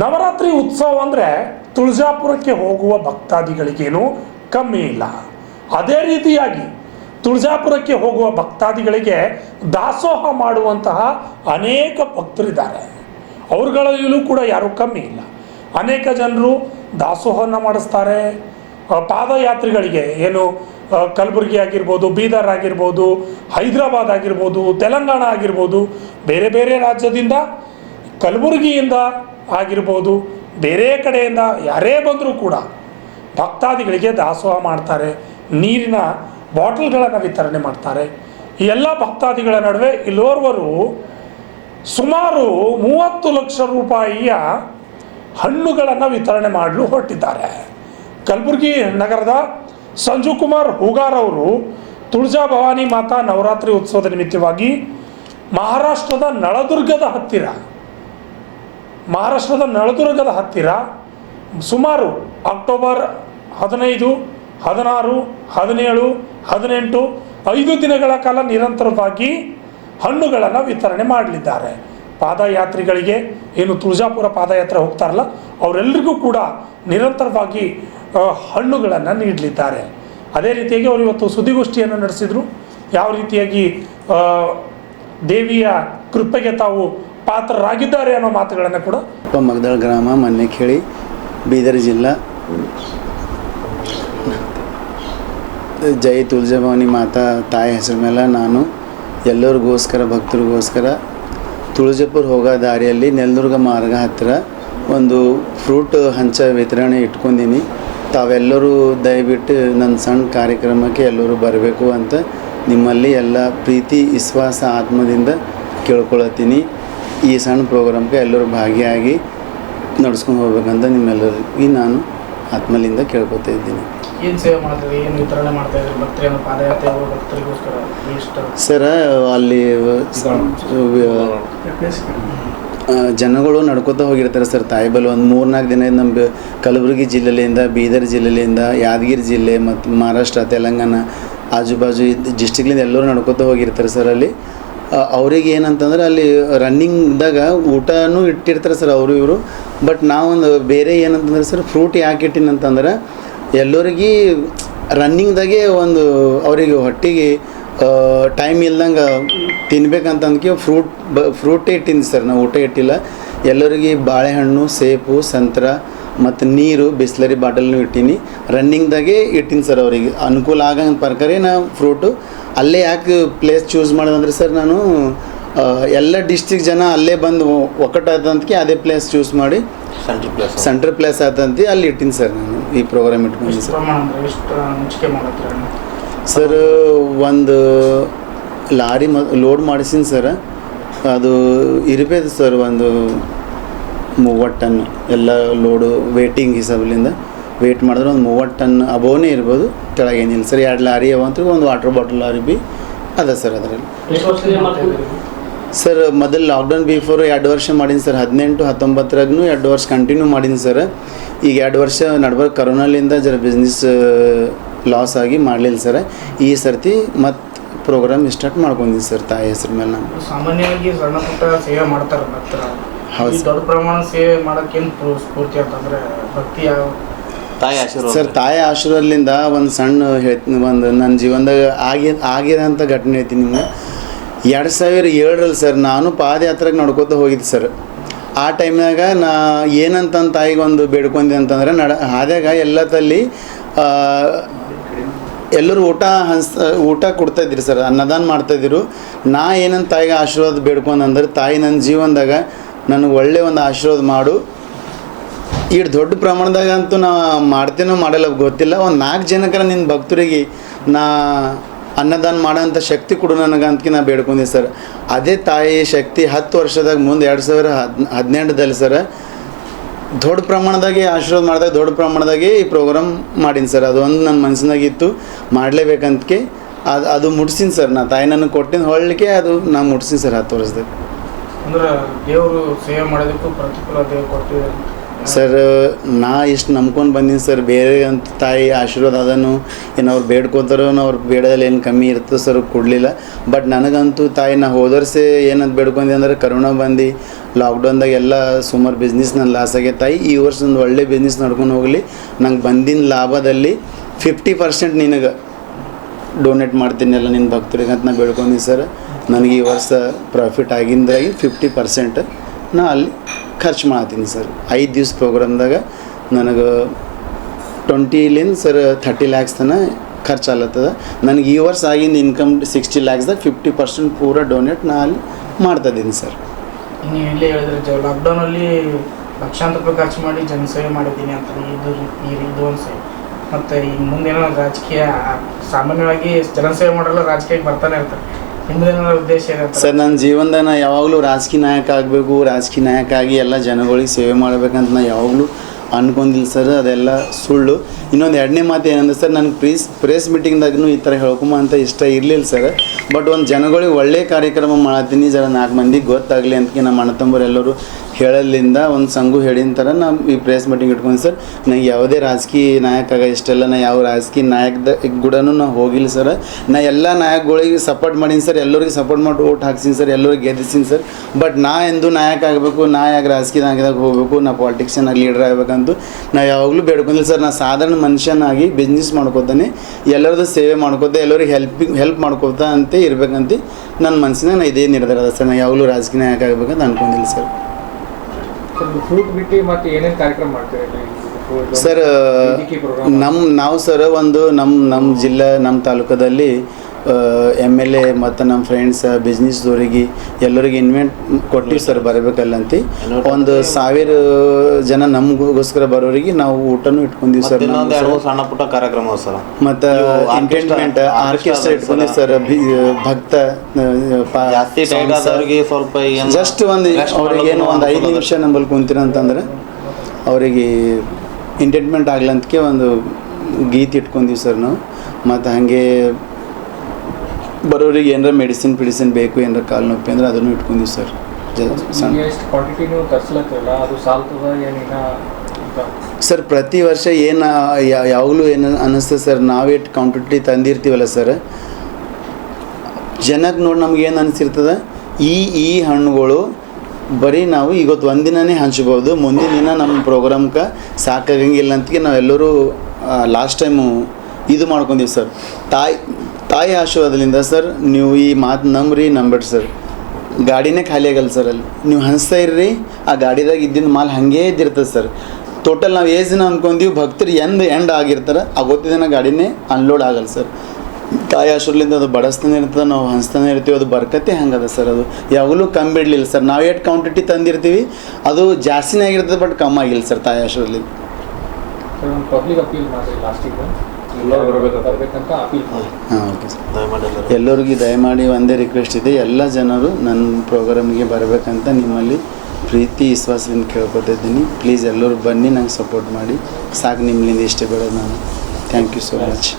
ನವರಾತ್ರಿ ಉತ್ಸವ ಅಂದರೆ ತುಳಜಾಪುರಕ್ಕೆ ಹೋಗುವ ಭಕ್ತಾದಿಗಳಿಗೇನು ಕಮ್ಮಿ ಇಲ್ಲ. ಅದೇ ರೀತಿಯಾಗಿ ತುಳಜಾಪುರಕ್ಕೆ ಹೋಗುವ ಭಕ್ತಾದಿಗಳಿಗೆ ದಾಸೋಹ ಮಾಡುವಂತಹ ಅನೇಕ ಭಕ್ತರಿದ್ದಾರೆ. ಅವ್ರುಗಳಲ್ಲೂ ಕೂಡ ಯಾರೂ ಕಮ್ಮಿ ಇಲ್ಲ. ಅನೇಕ ಜನರು ದಾಸೋಹವನ್ನು ಮಾಡಿಸ್ತಾರೆ. ಪಾದಯಾತ್ರಿಗಳಿಗೆ ಏನು ಕಲಬುರಗಿ ಆಗಿರ್ಬೋದು, ಬೀದರ್ ಆಗಿರ್ಬೋದು, ಹೈದರಾಬಾದ್ ಆಗಿರ್ಬೋದು, ತೆಲಂಗಾಣ ಆಗಿರ್ಬೋದು, ಬೇರೆ ಬೇರೆ ರಾಜ್ಯದಿಂದ, ಕಲಬುರಗಿಯಿಂದ ಆಗಿರ್ಬೋದು, ಬೇರೆ ಕಡೆಯಿಂದ ಯಾರೇ ಬಂದರೂ ಕೂಡ ಭಕ್ತಾದಿಗಳಿಗೆ ದಾಸೋಹ ಮಾಡ್ತಾರೆ. ನೀರಿನ ಬಾಟಲ್ಗಳನ್ನು ವಿತರಣೆ ಮಾಡ್ತಾರೆ. ಈ ಎಲ್ಲ ಭಕ್ತಾದಿಗಳ ನಡುವೆ ಇಲ್ಲೋರ್ವರು ಸುಮಾರು 30 ಲಕ್ಷ ರೂಪಾಯಿಯ ಹಣ್ಣುಗಳನ್ನು ವಿತರಣೆ ಮಾಡಲು ಹೊರಟಿದ್ದಾರೆ. ಕಲಬುರಗಿ ನಗರದ ಸಂಜು ಕುಮಾರ್ ಹೂಗಾರ್ ಅವರು ತುಳಜಾ ಭವಾನಿ ಮಾತಾ ನವರಾತ್ರಿ ಉತ್ಸವದ ನಿಮಿತ್ತವಾಗಿ ಮಹಾರಾಷ್ಟ್ರದ ನಳದುರ್ಗದ ಹತ್ತಿರ ಸುಮಾರು ಅಕ್ಟೋಬರ್ 15, 16, 17, 18 5 ದಿನಗಳ ಕಾಲ ನಿರಂತರವಾಗಿ ಹಣ್ಣುಗಳನ್ನು ವಿತರಣೆ ಮಾಡಲಿದ್ದಾರೆ. ಪಾದಯಾತ್ರಿಗಳಿಗೆ ಏನು ತುಳಜಾಪುರ ಪಾದಯಾತ್ರೆ ಹೋಗ್ತಾರಲ್ಲ ಅವರೆಲ್ಲರಿಗೂ ಕೂಡ ನಿರಂತರವಾಗಿ ಹಣ್ಣುಗಳನ್ನು ನೀಡಲಿದ್ದಾರೆ. ಅದೇ ರೀತಿಯಾಗಿ ಅವರು ಇವತ್ತು ಸುದ್ದಿಗೋಷ್ಠಿಯನ್ನು ನಡೆಸಿದರು. ಯಾವ ರೀತಿಯಾಗಿ ದೇವಿಯ ಕೃಪೆಗೆ ತಾವು ಪಾತ್ರರಾಗಿದ್ದಾರೆ ಅನ್ನೋ ಮಾತುಗಳನ್ನು ಕೂಡ. ಮಗದಳ ಗ್ರಾಮ, ಮನ್ನೆಖೇಳಿ, ಬೀದರ್ ಜಿಲ್ಲಾ. ಜೈ ತುಳಜಾ ಭವಾನಿ ಮಾತಾ ತಾಯಿ ಹೆಸರು ಮೇಲೆ ನಾನು ಎಲ್ಲರಿಗೋಸ್ಕರ, ಭಕ್ತರಿಗೋಸ್ಕರ ತುಳಜಾಪುರ ಹೋಗೋ ದಾರಿಯಲ್ಲಿ ನೆಲದುರ್ಗ ಮಾರ್ಗ ಹತ್ತಿರ ಒಂದು ಫ್ರೂಟ್ ಹಂಚ ವಿತರಣೆ ಇಟ್ಕೊಂಡೀನಿ. ತಾವೆಲ್ಲರೂ ದಯವಿಟ್ಟು ನನ್ನ ಸಣ್ಣ ಕಾರ್ಯಕ್ರಮಕ್ಕೆ ಎಲ್ಲರೂ ಬರಬೇಕು ಅಂತ ನಿಮ್ಮಲ್ಲಿ ಎಲ್ಲ ಪ್ರೀತಿ, ವಿಶ್ವಾಸ, ಆತ್ಮದಿಂದ ಕೇಳ್ಕೊಳತ್ತೀನಿ. ಈ ಸಣ್ಣ ಪ್ರೋಗ್ರಾಮ್ಗೆ ಎಲ್ಲರೂ ಭಾಗಿಯಾಗಿ ನಡ್ಸ್ಕೊಂಡು ಹೋಗ್ಬೇಕಂತ ನಿಮ್ಮೆಲ್ಲರಿಗೆ ನಾನು ಆತ್ಮಲಿಂದ ಕೇಳ್ಕೊತಾ ಇದ್ದೀನಿ. ಏನು ಸೇವೆ ಮಾಡ್ತೀವಿ, ಏನು ವಿತರಣೆ ಮಾಡ್ತಾ ಇದ್ದೀರಿ ಭಕ್ತರಿಗೆ, ಪಾದಯಾತ್ರೆ ಭಕ್ತರಿಗೋಸ್ಕರ ಎಷ್ಟು ಸರ ಅಲ್ಲಿ ಜನಗಳು ನಡ್ಕೋತಾ ಹೋಗಿರ್ತಾರೆ ಸರ್. ತಾಯಿಬಲ್ ಒಂದು 3-4 ದಿನ ನಮ್ಮ ಕಲಬುರಗಿ ಜಿಲ್ಲೆಯಿಂದ, ಬೀದರ್ ಜಿಲ್ಲೆಯಿಂದ, ಯಾದಗಿರಿ ಜಿಲ್ಲೆ ಮತ್ತು ಮಹಾರಾಷ್ಟ್ರ, ತೆಲಂಗಾಣ ಆಜುಬಾಜು ಡಿಸ್ಟಿಕ್ಲಿಂದ ಎಲ್ಲರೂ ನಡ್ಕೋತಾ ಹೋಗಿರ್ತಾರೆ ಸರ್. ಅಲ್ಲಿ ಅವ್ರಿಗೆ ಏನಂತಂದ್ರೆ ಅಲ್ಲಿ ರನ್ನಿಂಗ್ದಾಗ ಊಟನೂ ಇಟ್ಟಿರ್ತಾರೆ ಸರ್ ಅವರು ಇವರು. ಬಟ್ ನಾವೊಂದು ಬೇರೆ ಏನಂತಂದ್ರೆ ಸರ್, ಫ್ರೂಟ್ ಯಾಕೆ ಇಟ್ಟಿನಂತಂದ್ರೆ ಎಲ್ಲರಿಗೆ ರನ್ನಿಂಗ್ದಾಗೆ ಒಂದು ಅವರಿಗೆ ಹೊಟ್ಟೆಗೆ ಟೈಮ್ ಇಲ್ದಂಗೆ ತಿನ್ಬೇಕಂತಂದಕ್ಕೆ ಫ್ರೂಟೇ ಇಟ್ಟಿನಿ ಸರ್. ನಾವು ಊಟ ಇಟ್ಟಿಲ್ಲ. ಎಲ್ಲರಿಗೆ ಬಾಳೆಹಣ್ಣು, ಸೇಬು, ಸಂತ್ರ ಮತ್ತು ನೀರು, ಬಿಸ್ಲರಿ ಬಾಟಲ್ನು ಇಟ್ಟೀನಿ. ರನ್ನಿಂಗ್ದಾಗೆ ಇಟ್ಟೀನಿ ಸರ್. ಅವ್ರಿಗೆ ಅನುಕೂಲ ಆಗಂಗೆ ಪ್ರಕಾರ ನಾವು ಫ್ರೂಟು ಅಲ್ಲೇ ಯಾಕೆ ಪ್ಲೇಸ್ ಚೂಸ್ ಮಾಡೋದಂದ್ರೆ ಸರ್, ನಾನು ಎಲ್ಲ ಡಿಸ್ಟ್ರಿಕ್ಟ್ ಜನ ಅಲ್ಲೇ ಬಂದು ಒಕ್ಕಟ್ಟಾದಂತಕ್ಕೆ ಅದೇ ಪ್ಲೇಸ್ ಚೂಸ್ ಮಾಡಿ ಸೆಂಟ್ರ್ ಪ್ಲೇಸ್ ಆದಂತ ಅಲ್ಲಿ ಇಟ್ಟೀನಿ ಸರ್. ನಾನು ಈ ಪ್ರೋಗ್ರಾಮ್ ಇಟ್ಕೊಂಡು ಸರ್ ಒಂದು ಲಾರಿ ಲೋಡ್ ಮಾಡಿಸಿನಿ ಸರ್. ಅದು ಇರಬೇಕು ಸರ್ ಒಂದು 30 ಟನ್ ಎಲ್ಲ ಲೋಡು ವೇಟಿಂಗ್ ಹಿಸಾಬಲಿಂದ ವೇಟ್ ಮಾಡಿದ್ರೆ ಒಂದು 30 ಟನ್ ಅಬೋನೇ ಇರ್ಬೋದು. ಕೆಳಗೇನಿಲ್ಲ ಸರ್. 2 ಲಾರಿ ಅವಂತ ಒಂದು ವಾಟರ್ ಬಾಟಲ್ ಲಾರಿ ಬಿ ಅದ ಸರ್. ಅದರಲ್ಲಿ ಸರ್ ಮೊದಲು ಲಾಕ್ಡೌನ್ ಬಿಫೋರ್ 2 ವರ್ಷ ಮಾಡೀನಿ ಸರ್. 18-19 2 ವರ್ಷ ಕಂಟಿನ್ಯೂ ಮಾಡೀನಿ ಸರ್. ಈಗ 2 ವರ್ಷ ನಡ್ಬರ್ಕ ಕರೋನಾಲಿಂದ ಜರ ಬಿಸ್ನೆಸ್ ಲಾಸ್ ಆಗಿ ಮಾಡಲಿಲ್ಲ ಸರ್. ಈ ಸರ್ತಿ ಮತ್ತು ಪ್ರೋಗ್ರಾಮ್ ಸ್ಟಾರ್ಟ್ ಮಾಡ್ಕೊಂಡಿದ್ದೀನಿ ಸರ್ ತಾಯಿ ಹೆಸರು ಮೇಲೆ. ನಾನು ಸಾಮಾನ್ಯವಾಗಿ ಸಣ್ಣ ಪುಟ್ಟ ಸೇವೆ ಮಾಡ್ತಾರೆ ಭಕ್ತರ. ಹೌದು, ದೊಡ್ಡ ಪ್ರಮಾಣ ಸೇವೆ ಮಾಡೋಕ್ಕೇನು ಸ್ಫೂರ್ತಿ ಅಂತಂದರೆ ಭಕ್ತಿ ತಾಯಿ ಆಶೀರ್ವಾದ ಸರ್. ತಾಯಿ ಆಶೀರ್ವಾದದಿಂದ ಒಂದು ಸಣ್ಣ ಒಂದು ನನ್ನ ಜೀವನದಾಗ ಆಗಿರೋಂಥ ಘಟನೆ ಹೇಳ್ತೀನಿ ನಿಮ್ಗೆ. 2007ರಲ್ಲಿ ಸರ್ ನಾನು ಪಾದಯಾತ್ರೆಗೆ ನಡ್ಕೋತ ಹೋಗಿದ್ದೆ ಸರ್. ಆ ಟೈಮ್ನಾಗ ನಾ ಏನಂತ ತಾಯಿಗೆ ಒಂದು ಬೇಡ್ಕೊಂಡೆ ಅಂತಂದ್ರೆ ಹಾದ್ಯಾಗ ಎಲ್ಲ ತಲ್ಲಿ ಎಲ್ಲರೂ ಊಟ ಕೊಡ್ತಾಯಿದ್ರಿ ಸರ್, ಅನ್ನದಾನ ಮಾಡ್ತಾಯಿದ್ರು. ನಾ ಏನಂತ ತಾಯಿಗೆ ಆಶೀರ್ವಾದ ಬೇಡ್ಕೊಂಡಂದ್ರೆ, ತಾಯಿ ನನ್ನ ಜೀವನದಾಗ ನನಗೆ ಒಳ್ಳೆಯ ಒಂದು ಆಶೀರ್ವಾದ ಮಾಡು. ಇಷ್ಟು ದೊಡ್ಡ ಪ್ರಮಾಣದಾಗ ಅಂತೂ ನಾ ಮಾಡ್ತೇನೋ ಮಾಡಲ್ಲ ಗೊತ್ತಿಲ್ಲ. ಒಂದು 4 ಜನಕ್ಕೆ ನಿನ್ನ ಭಕ್ತರಿಗೆ ನಾ ಅನ್ನದಾನ ಮಾಡೋಂಥ ಶಕ್ತಿ ಕೊಡು ನನಗಂತಕ್ಕೆ ನಾ ಬೇಡ್ಕೊಂಡೆ ಸರ್. ಅದೇ ತಾಯಿ ಶಕ್ತಿ 10 ವರ್ಷದಾಗ ಮುಂದೆ 2018ದಲ್ಲಿ ಸರ್ ದೊಡ್ಡ ಪ್ರಮಾಣದಾಗೆ ಆಶೀರ್ವಾದ ಮಾಡಿದಾಗ ದೊಡ್ಡ ಪ್ರಮಾಣದಾಗೆ ಈ ಪ್ರೋಗ್ರಾಮ್ ಮಾಡೀನಿ ಸರ್. ಅದೊಂದು ನನ್ನ ಮನಸ್ಸಿನಾಗಿತ್ತು, ಮಾಡಲೇಬೇಕಂತಕ್ಕೆ ಅದು ಮುಟ್ಸಿನಿ ಸರ್. ನಾ ತಾಯಿ ನನಗೆ ಕೊಟ್ಟಿನ ಹೊಳ್ಳಿಕೆ ಅದು ನಾ ಮುಟ್ಸಿನಿ ಸರ್ 10 ವರ್ಷದಾಗ. ಅಂದ್ರೆ ದೇವರು ಸೇವೆ ಮಾಡೋದಕ್ಕೂ ಪ್ರತಿಫಲ ದೇವ್ರು ಕೊಟ್ಟಿದ್ದಾರೆ. ಸರ್ ನಾ ಇಷ್ಟು ನಂಬ್ಕೊಂಡು ಬಂದೀನಿ ಸರ್. ಬೇರೆ ಅಂತ ತಾಯಿ ಆಶೀರ್ವಾದ ಅದನ್ನು ಏನು ಅವ್ರು ಬೇಡ್ಕೋತಾರೋ ಅವ್ರು ಬೇಡದಲ್ಲಿ ಏನು ಕಮ್ಮಿ ಇರ್ತದೆ ಸರ್, ಕೊಡಲಿಲ್ಲ. ಬಟ್ ನನಗಂತೂ ತಾಯಿ ನಾ ಹೋದರ್ಸೆ ಏನಂತ ಬೇಡ್ಕೊಂಡೆ ಅಂದ್ರೆ ಕರೋನಾ ಬಂದು ಲಾಕ್ಡೌನ್ದಾಗ ಎಲ್ಲ ಸುಮಾರು ಬಿಸ್ನೆಸ್ ನನ್ನ ಲಾಸ್ ಆಗೈತೆ. ತಾಯಿ ಈ ವರ್ಷ ಒಂದು ಒಳ್ಳೆ ಬಿಸ್ನೆಸ್ ನಡ್ಕೊಂಡು ಹೋಗಲಿ, ನಂಗೆ ಬಂದಿನ ಲಾಭದಲ್ಲಿ 50% ನಿನಗೆ ಡೊನೇಟ್ ಮಾಡ್ತೀನಿ ಎಲ್ಲ ನಿನ್ನ ಭಕ್ತರಿಗೆ ಅಂತ ನಾ ಬೇಡ್ಕೊಂಡಿ ಸರ್. ನನಗೆ ಈ ವರ್ಷ ಪ್ರಾಫಿಟ್ ಆಗಿಂದಾಗಿ 50% ನಾ ಅಲ್ಲಿ ಖರ್ಚು ಮಾಡ್ತೀನಿ ಸರ್. 5 ದಿವ್ಸ ಪ್ರೋಗ್ರಾಮ್ದಾಗ ನನಗೆ 20 ಸರ್ 30 lakhs ತನಕ ಖರ್ಚು ಆಗ್ಲತ್ತದ. ನನಗೆ ಈ ವರ್ಷ ಆಗಿಂದ ಇನ್ಕಮ್ 60 lakhsದಾಗ 50% ಪೂರ ಡೊನೇಟ್ ನಾ ಅಲ್ಲಿ ಮಾಡ್ತಾಯಿದ್ದೀನಿ ಸರ್. ನೀವು ಇಲ್ಲೇ ಹೇಳಿದ್ರೆ ಲಾಕ್ಡೌನಲ್ಲಿ ಲಕ್ಷಾಂತರ ರೂಪಾಯಿ ಖರ್ಚು ಮಾಡಿ ಜನಸೇವೆ ಮಾಡಿದ್ದೀನಿ ಅಂತ ಇದು ಅನ್ಸೆ. ಮತ್ತು ಈಗ ಮುಂದೇನೋ ರಾಜಕೀಯ ಸಾಮಾನ್ಯವಾಗಿ ಜನಸೇವೆ ಮಾಡಲ್ಲ, ರಾಜಕೀಯಕ್ಕೆ ಬರ್ತಾನೆ ಇರ್ತಾರೆ. ನಿಮ್ಮದೇನೋ ಉದ್ದೇಶ ಇದೆ ಸರ್? ನನ್ನ ಜೀವನದಾಗ ನಾ ಯಾವಾಗಲೂ ರಾಜಕೀಯ ನಾಯಕ ಆಗಬೇಕು, ರಾಜಕೀಯ ನಾಯಕ ಆಗಿ ಎಲ್ಲ ಜನಗಳಿಗೆ ಸೇವೆ ಮಾಡ್ಬೇಕಂತ ನಾ ಯಾವಾಗಲೂ ಅನ್ಕೊಂಡಿಲ್ಲ ಸರ್. ಅದೆಲ್ಲ ಸುಳ್ಳು. ಇನ್ನೊಂದು 2ನೇ ಮಾತು ಏನಂದ್ರೆ ಸರ್, ನನಗೆ ಪ್ರೆಸ್ ಮೀಟಿಂಗ್ದಾಗೂ ಈ ಥರ ಹೇಳ್ಕೊಂಬ ಅಂತ ಇಷ್ಟ ಇರಲಿಲ್ಲ ಸರ್. ಬಟ್ ಒಂದು ಜನಗಳಿಗೆ ಒಳ್ಳೆಯ ಕಾರ್ಯಕ್ರಮ ಮಾಡತ್ತೀನಿ, ಜರ 4 ಮಂದಿಗೆ ಗೊತ್ತಾಗಲಿ ಅಂತ ನಮ್ಮ ಅಣ್ಣ ತಮ್ಮರು ಎಲ್ಲರೂ ಹೇಳಲಿಂದ ಒಂದು ಸಂಘು ಹೇಳಿದ ಥರ ನಾವು ಈ ಪ್ರೆಸ್ ಮೀಟಿಂಗ್ ಇಟ್ಕೊಂಡು ಸರ್. ನನಗೆ ಯಾವುದೇ ರಾಜಕೀಯ ನಾಯಕ ಇಷ್ಟೆಲ್ಲ, ನಾ ಯಾವ ರಾಜಕೀಯ ನಾಯಕದ ಗುಡನೂ ನಾ ಹೋಗಿಲ್ಲ ಸರ್. ನಾ ಎಲ್ಲ ನಾಯಕಗಳಿಗೆ ಸಪೋರ್ಟ್ ಮಾಡೀನಿ ಸರ್, ಎಲ್ಲರಿಗೆ ಸಪೋರ್ಟ್ ಮಾಡಿ ಓಟ್ ಹಾಕ್ಸೀನಿ ಸರ್, ಎಲ್ಲರಿಗೆ ಗೆದ್ದಿಸೀನಿ ಸರ್. ಬಟ್ ನಾ ಎಂದು ನಾಯಕ ಆಗಬೇಕು, ನಾ ಯಾಕೆ ರಾಜಕೀಯ ನಾಯಕದಾಗ ಹೋಗಬೇಕು, ನಾ ಪಾಲಿಟಿಕ್ಸನ್ನಾಗಿ ಲೀಡರ್ ಆಗಬೇಕಂತೂ ನಾ ಯಾವಾಗಲೂ ಬೇಡ್ಕೊಂಡಿಲ್ಲ ಸರ್. ನಾ ಸಾಧಾರಣ ಮನುಷ್ಯನಾಗಿ ಬಿಸ್ನೆಸ್ ಮಾಡ್ಕೋತಾನೆ, ಎಲ್ಲರದ್ದು ಸೇವೆ ಮಾಡ್ಕೋತಾ, ಎಲ್ಲರಿಗೆ ಹೆಲ್ಪ್ ಮಾಡ್ಕೋತಾ ಅಂತ ಇರಬೇಕಂತ ನನ್ನ ಮನಸ್ಸಿನಾಗ ನಾ ಇದೇ ನಿರ್ಧಾರ ಅದ ಸರ್. ನಾ ಯಾವಾಗಲೂ ರಾಜಕೀಯ ನಾಯಕ ಆಗಬೇಕಂತ ಅನ್ಕೊಂಡಿಲ್ಲ ಸರ್. ಫ್ರೂಟ್ ಬಿಟ್ಟು ಮತ್ತೆ ಏನೇನು ಕಾರ್ಯಕ್ರಮ ಮಾಡ್ತೀರಿ ಸರ್? ನಾವು ಸರ್ ಒಂದು ನಮ್ಮ ಜಿಲ್ಲೆ ನಮ್ಮ ತಾಲೂಕದಲ್ಲಿ MLA ಮತ್ತು ನಮ್ಮ ಫ್ರೆಂಡ್ಸ್ ಬಿಸ್ನೆಸ್ದವರಿಗೆ ಎಲ್ಲರಿಗೆ ಇನ್ವೆಂಟ್ ಕೊಟ್ಟಿವಿ ಸರ್ ಬರಬೇಕಲ್ಲಂತ. 1,000 ಜನ ನಮಗೋಸ್ಕರ ಬರೋರಿಗೆ ನಾವು ಊಟನೂ ಇಟ್ಕೊಂಡಿವಿ ಸರ್. ಸಣ್ಣ ಪುಟ್ಟ ಕಾರ್ಯಕ್ರಮ ಸರ್. ಮತ್ತು ಎಂಟರ್ಟೈನ್ಮೆಂಟ್ ಆರ್ಕೆಸ್ಟ್ರಾ ಇಟ್ಕೊಂಡಿವಿ ಸರ್. ಭಕ್ತ ಸ್ವಲ್ಪ ಜಸ್ಟ್ ಒಂದು ಅವ್ರಿಗೆ ಏನು ಒಂದು 5 ನಿಮಿಷ ನಂಬಲ್ಲಿ ಕುಂತೀರ ಅಂತಂದ್ರೆ ಅವರಿಗೆ ಎಂಟರ್ಟೈನ್ಮೆಂಟ್ ಆಗ್ಲಂತಕ್ಕೆ ಒಂದು ಗೀತೆ ಇಟ್ಕೊಂಡಿವಿ ಸರ್ ನಾವು. ಮತ್ತು ಹಾಗೆ ಬರೋರಿಗೆ ಏನಾರ ಮೆಡಿಸಿನ್ ಬೇಕು, ಏನಾರ ಕಾಲು ನೊಪ್ಪಿ ಅಂದ್ರೆ ಅದನ್ನು ಇಟ್ಕೊಂಡಿವಿ ಸರ್. ಸರ್ ಪ್ರತಿ ವರ್ಷ ಏನು ಯಾವಾಗಲೂ ಏನು ಅನ್ನಿಸ್ತದೆ ಸರ್, ನಾವೇಟ್ ಕ್ವಾಂಟಿಟಿ ತಂದಿರ್ತೀವಲ್ಲ ಸರ್, ಜನಕ್ಕೆ ನೋಡಿ ನಮ್ಗೆ ಏನು ಅನಿಸಿರ್ತದೆ, ಈ ಹಣ್ಣುಗಳು ಬರೀ ನಾವು ಇವತ್ತು ಒಂದಿನನೇ ಹಂಚ್ಬೋದು, ಮುಂದಿನ ದಿನ ನಮ್ಮ ಪ್ರೋಗ್ರಾಮ್ಗೆ ಸಾಕಾಗಂಗಿಲ್ಲ ಅಂತಕ್ಕೆ ನಾವೆಲ್ಲರೂ ಲಾಸ್ಟ್ ಟೈಮು ಇದು ಮಾಡ್ಕೊಂಡೀವಿ ಸರ್. ತಾಯಿ ಆಶೀರ್ವಾದದಿಂದ ಸರ್. ನೀವು ಈ ಮಾತು ನಂಬೇಡ್ರಿ ಸರ್, ಗಾಡಿನೇ ಖಾಲಿ ಆಗಲ್ಲ ಸರ್. ಅಲ್ಲಿ ನೀವು ಹಂಚ್ತಾ ಇರ್ರಿ, ಆ ಗಾಡಿದಾಗ ಇದ್ದಿದ್ದು ಮಾಲ್ ಹಾಗೇ ಇದ್ದಿರ್ತದೆ ಸರ್. ಟೋಟಲ್ ನಾವು ಏಜ್ ದಿನ ಅಂದ್ಕೊಂಡೀವಿ, ಭಕ್ತರು ಎಂಡ್ ಆಗಿರ್ತಾರೆ, ಆಗೋತ್ತಿನ ಗಾಡಿನೇ ಅನ್ಲೋಡ್ ಆಗಲ್ಲ ಸರ್. ತಾಯಿ ಆಶೀರ್ವಾದದಿಂದ ಅದು ಬಡಿಸ್ತಾನೆ ಇರ್ತದೆ, ನಾವು ಹಂಚ್ತಾನೆ ಇರ್ತೀವಿ, ಅದು ಬರ್ಕತ್ತೆ ಹಂಗದ ಸರ್. ಅದು ಯಾವಾಗಲೂ ಕಮ್ಮಿ ಬಿಡಲಿಲ್ಲ ಸರ್. ನಾವು ಎಷ್ಟು ಕ್ವಾಂಟಿಟಿ ತಂದಿರ್ತೀವಿ ಅದು ಜಾಸ್ತಿನೇ ಆಗಿರ್ತದೆ, ಬಟ್ ಕಮ್ಮಿ ಆಗಿಲ್ಲ ಸರ್ ತಾಯಿ ಆಶೀರ್ವಾದದಿಂದ. ಪಬ್ಲಿಕ್ ಅಪೀಲ್ ಮಾಡಿ ಲಾಸ್ಟಿಗೆ ಹಾಂ ಓಕೆ ಸರ್. ಎಲ್ಲರಿಗೂ ದಯಮಾಡಿ ಒಂದೇ ರಿಕ್ವೆಸ್ಟ್ ಇದೆ, ಎಲ್ಲ ಜನರು ನನ್ನ ಪ್ರೋಗ್ರಾಮಿಗೆ ಬರಬೇಕಂತ ನಿಮ್ಮಲ್ಲಿ ಪ್ರೀತಿ ವಿಶ್ವಾಸದಿಂದ ಕೇಳ್ಕೊತಿದ್ದೀನಿ. ಪ್ಲೀಸ್ ಎಲ್ಲರೂ ಬನ್ನಿ, ನಂಗೆ ಸಪೋರ್ಟ್ ಮಾಡಿ. ಸಾಕು ನಿಮ್ಮಿಂದ ಇಷ್ಟೇ ಬೇಡ ನಾನು. Thank you so much.